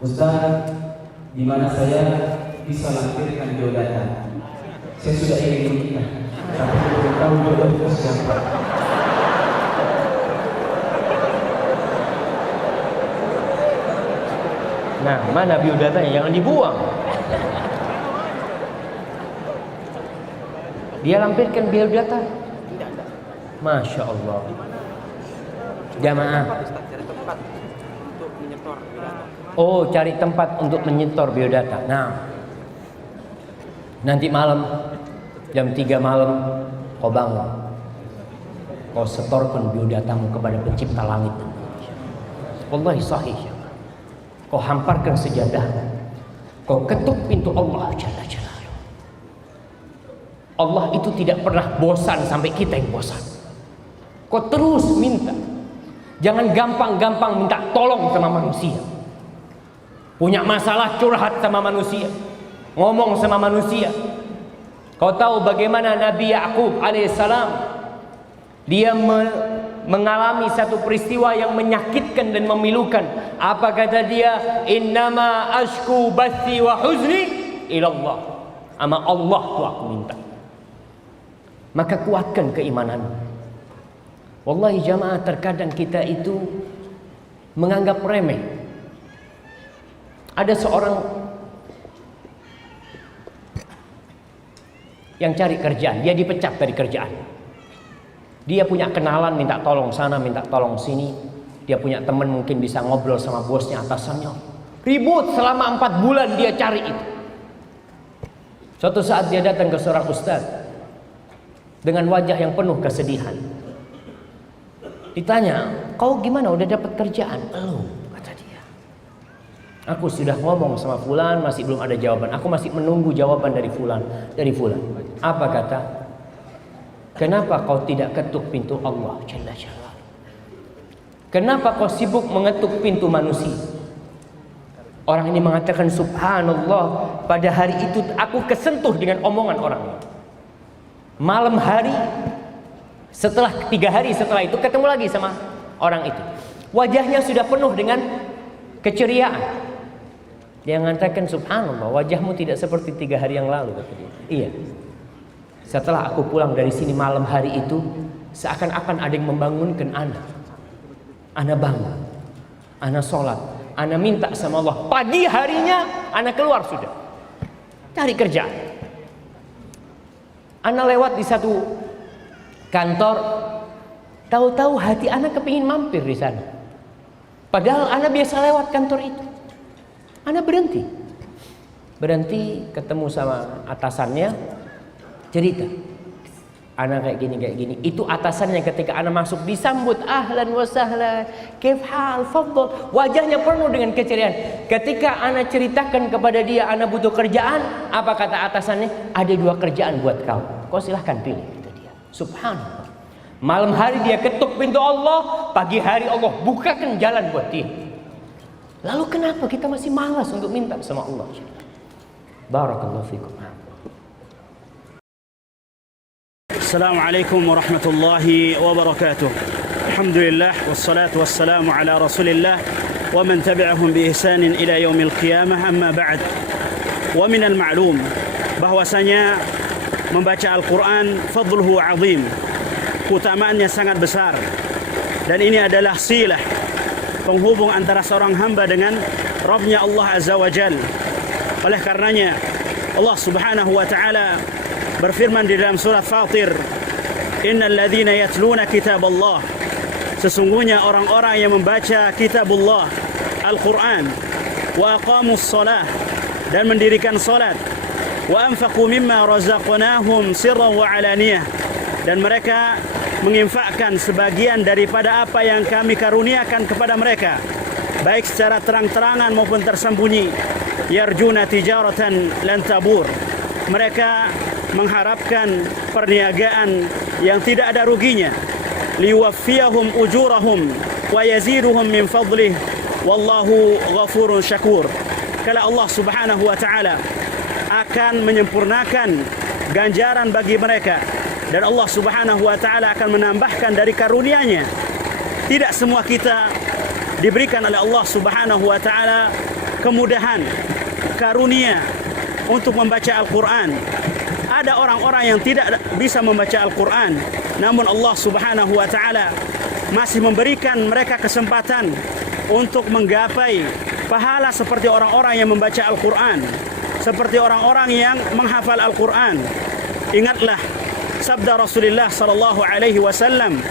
Ustaz, di mana saya bisa lampirkan biodata? Saya sudah ingin menikah, tapi belum tahu jodohku siapa. Nah, mana biodatanya? Jangan dibuang. Dia lampirkan biodata? Tidak ada. Masya Allah. Jamaah. Cari tempat untuk menyetor biodata. Oh, cari tempat untuk menyetor biodata. Nah, nanti malam jam 3 malam kau bangun, kau setorkan biodatamu kepada pencipta langit dan bumi. Wallahi sahih. Kau hamparkan sejadah, kau ketuk pintu Allah Jalla Jalaluhu. Allah itu tidak pernah bosan sampai kita yang bosan. Kau terus minta. Jangan gampang-gampang minta tolong sama manusia. Punya masalah curhat sama manusia, ngomong sama manusia. Kau tahu bagaimana Nabi Ya'qub alaihissalam, dia mengalami satu peristiwa yang menyakitkan dan memilukan. Apa kata dia? Innama ashku bathi wa huzni ilallah. Ama Allah tu aku minta. Maka kuatkan keimanan. Wallahi jamaah, terkadang kita itu menganggap remeh. Ada seorang yang cari kerjaan, dia dipecat dari kerjaan. Dia punya kenalan, minta tolong sana, minta tolong sini. Dia punya teman mungkin bisa ngobrol sama bosnya, atasannya. Ribut selama 4 bulan dia cari itu. Suatu saat dia datang ke seorang ustaz dengan wajah yang penuh kesedihan. Ditanya, kau gimana, udah dapat kerjaan? Belum, kata dia. Aku sudah ngomong sama fulan, masih belum ada jawaban. Aku masih menunggu jawaban dari fulan. Apa kata? Kenapa kau tidak ketuk pintu Allah Jalla Jalla? Kenapa kau sibuk mengetuk pintu manusia? Orang ini mengatakan, subhanallah, pada hari itu aku kesentuh dengan omongan orang. Malam hari, setelah 3 hari setelah itu ketemu lagi sama orang itu. Wajahnya sudah penuh dengan keceriaan. Dia mengatakan, subhanallah, wajahmu tidak seperti 3 hari yang lalu, kata dia. Iya. Setelah aku pulang dari sini malam hari itu, seakan-akan ada yang membangunkan anak. Anak bangun, anak sholat, anak minta sama Allah. Pagi harinya anak keluar sudah cari kerjaan. Anak lewat di satu kantor, tahu-tahu hati anak kepingin mampir di sana. Padahal anak biasa lewat kantor itu. Anak berhenti ketemu sama atasannya, cerita. Anak kayak gini. Itu atasannya ketika anak masuk disambut ahlan wa sahlan, kaif hal, fadl. Wajahnya penuh dengan keceriaan. Ketika anak ceritakan kepada dia anak butuh kerjaan, apa kata atasannya? Ada 2 kerjaan buat kau. Kau silahkan pilih, kata dia. Subhanallah. Malam hari dia ketuk pintu Allah, pagi hari Allah bukakan jalan buat dia. Lalu kenapa kita masih malas untuk minta sama Allah? Barakallahu fikum. Assalamualaikum warahmatullahi wabarakatuh. Alhamdulillah wassalatu wassalamu ala Rasulillah wa man tabi'ahum bi ihsanin ila yaumil qiyamah, amma ba'd. Wa minal ma'lum bahwasanya membaca Al-Qur'an fadluhu 'azim. Keutamaannya sangat besar. Dan ini adalah silah, penghubung antara seorang hamba dengan Rabbnya Allah Azza wa Jalla. Oleh karenanya Allah Subhanahu wa taala berfirman di dalam surat Fatir, innal ladzina yatluna kitaballah, sesungguhnya orang-orang yang membaca kitabullah Al-Qur'an, wa aqamus shalah, dan mendirikan salat, wa anfaqu mimma razaqnahum sirran wa alaniyah, dan mereka menginfakkan sebagian daripada apa yang kami karuniakan kepada mereka, baik secara terang-terangan maupun tersembunyi, yarjuna tijaratan lan tabur, mereka mengharapkan perniagaan yang tidak ada ruginya, liwaffiyahum ujurahum wa yaziduhum min fadlih wallahu ghafurun syakur. Kala Allah Subhanahu wa taala akan menyempurnakan ganjaran bagi mereka, dan Allah Subhanahu wa taala akan menambahkan dari karunia-Nya. Tidak semua kita diberikan oleh Allah Subhanahu wa taala kemudahan, karunia untuk membaca Al-Quran. Ada orang-orang yang tidak bisa membaca Al-Quran, namun Allah Subhanahu wa Ta'ala masih memberikan mereka kesempatan untuk menggapai pahala seperti orang-orang yang membaca Al-Quran, seperti orang-orang yang menghafal Al-Quran. Ingatlah sabda Rasulullah sallallahu alaihi wasallam,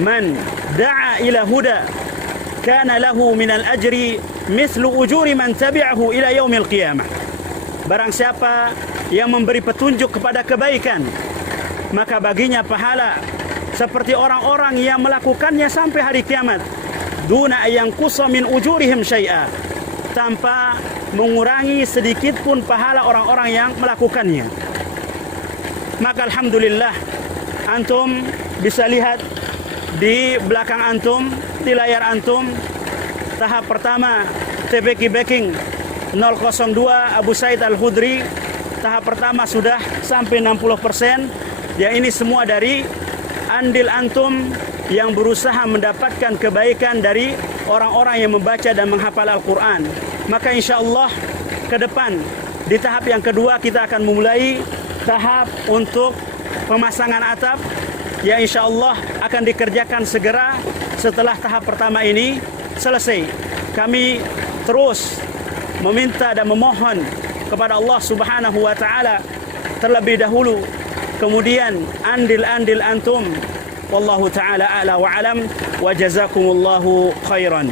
"Man da'a ila huda kana lahu minal ajri mithlu ujuri man tabi'ahu ila yaumil qiyamah." Barang siapa yang memberi petunjuk kepada kebaikan, maka baginya pahala seperti orang-orang yang melakukannya sampai hari kiamat, duna yanqusa min ujurihim syai'a, tanpa mengurangi sedikit pun pahala orang-orang yang melakukannya. Maka alhamdulillah, antum bisa lihat di belakang antum, di layar antum, tahap pertama TBK Backing 002 Abu Said Al-Khudri, tahap pertama sudah sampai 60%. Ya, ini semua dari andil antum yang berusaha mendapatkan kebaikan dari orang-orang yang membaca dan menghafal Al-Quran. Maka insya Allah ke depan di tahap yang kedua kita akan memulai tahap untuk pemasangan atap, ya insya Allah akan dikerjakan segera setelah tahap pertama ini selesai. Kami terus meminta dan memohon kepada Allah Subhanahu wa Ta'ala terlebih dahulu, kemudian andil-andil antum. Wallahu ta'ala a'la wa alam, wa jazakumullahu khairan.